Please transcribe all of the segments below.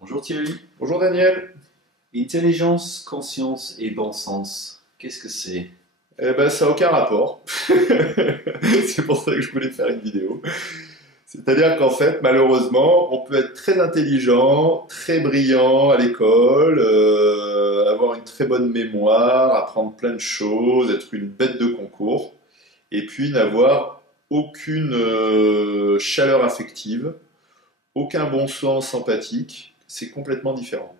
Bonjour Thierry. Bonjour Daniel. Intelligence, conscience et bon sens, qu'est-ce que c'est? Eh ben, ça n'a aucun rapport. C'est pour ça que je voulais faire une vidéo. C'est-à-dire qu'en fait, malheureusement, on peut être très intelligent, très brillant à l'école, avoir une très bonne mémoire, apprendre plein de choses, être une bête de concours, et puis n'avoir aucune chaleur affective, aucun bon sens empathique. C'est complètement différent.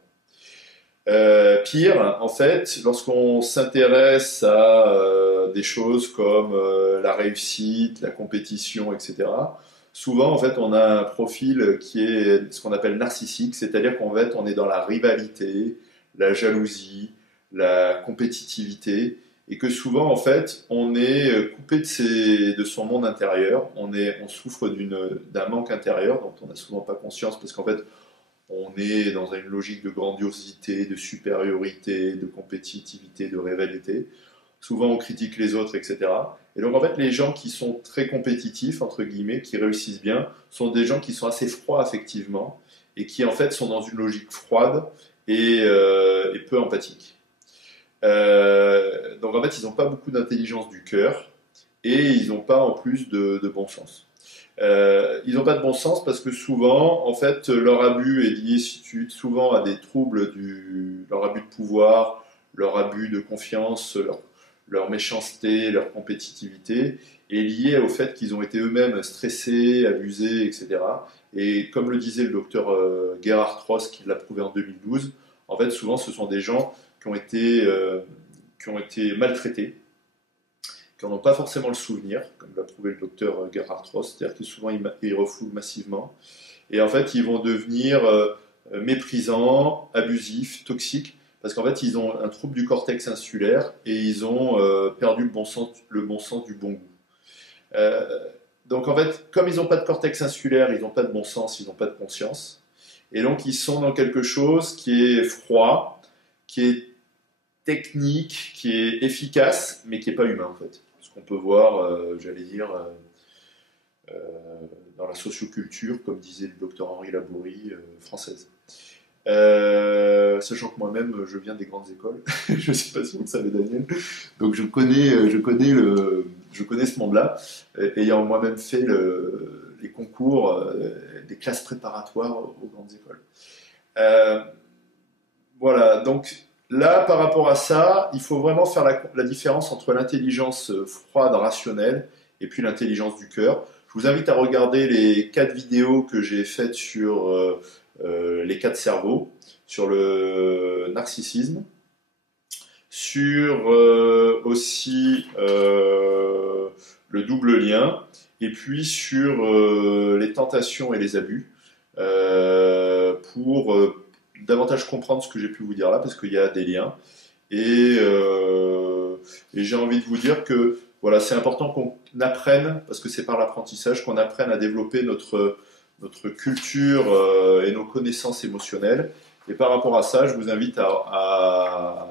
Pire, en fait, lorsqu'on s'intéresse à des choses comme la réussite, la compétition, etc., souvent, en fait, on a un profil qui est ce qu'on appelle narcissique, c'est-à-dire qu'en fait, on est dans la rivalité, la jalousie, la compétitivité, et que souvent, en fait, on est coupé de son monde intérieur, on souffre d'un manque intérieur dont on n'a souvent pas conscience, parce qu'en fait, on est dans une logique de grandiosité, de supériorité, de compétitivité, de rivalité. Souvent, on critique les autres, etc. Et donc, en fait, les gens qui sont très compétitifs, entre guillemets, qui réussissent bien, sont des gens qui sont assez froids affectivement et qui, en fait, sont dans une logique froide et peu empathique. Donc, en fait, ils n'ont pas beaucoup d'intelligence du cœur et ils n'ont pas, en plus, de bon sens. Ils n'ont pas de bon sens parce que souvent, en fait, leur abus est lié souvent à des troubles leur abus de pouvoir, leur abus de confiance, leur méchanceté, leur compétitivité est lié au fait qu'ils ont été eux-mêmes stressés, abusés, etc. Et comme le disait le docteur Gerhard Ross, qui l'a prouvé en 2012, en fait, souvent, ce sont des gens qui ont été maltraités, qui n'en ont pas forcément le souvenir, comme l'a prouvé le docteur Gerhard Ross, c'est-à-dire que souvent ils refoulent massivement, et en fait ils vont devenir méprisants, abusifs, toxiques, parce qu'en fait ils ont un trouble du cortex insulaire et ils ont perdu le bon sens du bon goût. Euh, donc en fait, comme ils n'ont pas de cortex insulaire, ils n'ont pas de bon sens, ils n'ont pas de conscience, et donc ils sont dans quelque chose qui est froid, qui est technique, qui est efficace, mais qui n'est pas humain en fait. Ce qu'on peut voir, j'allais dire, euh, dans la socioculture, comme disait le docteur Henri Labourie, française. Sachant que moi-même, je viens des grandes écoles, je ne sais pas si vous le savez, Daniel, donc je connais ce monde-là, ayant moi-même fait les concours des classes préparatoires aux grandes écoles. Euh, voilà, donc là, par rapport à ça, il faut vraiment faire la différence entre l'intelligence froide, rationnelle, et puis l'intelligence du cœur. Je vous invite à regarder les 4 vidéos que j'ai faites sur les 4 cerveaux, sur le narcissisme, sur aussi le double lien, et puis sur les tentations et les abus, pour davantage comprendre ce que j'ai pu vous dire là, parce qu'il y a des liens. Et j'ai envie de vous dire que voilà, c'est important qu'on apprenne, parce que c'est par l'apprentissage qu'on apprenne à développer notre culture et nos connaissances émotionnelles. Et par rapport à ça, je vous invite à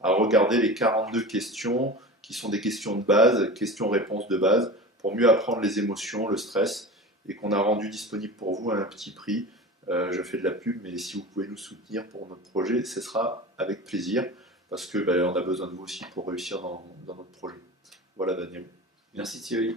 regarder les 42 questions, qui sont des questions de base, questions-réponses de base, pour mieux apprendre les émotions, le stress, et qu'on a rendu disponible pour vous à un petit prix. Je fais de la pub, mais si vous pouvez nous soutenir pour notre projet, ce sera avec plaisir, parce que on a besoin de vous aussi pour réussir dans notre projet. Voilà, Daniel. Merci Thierry.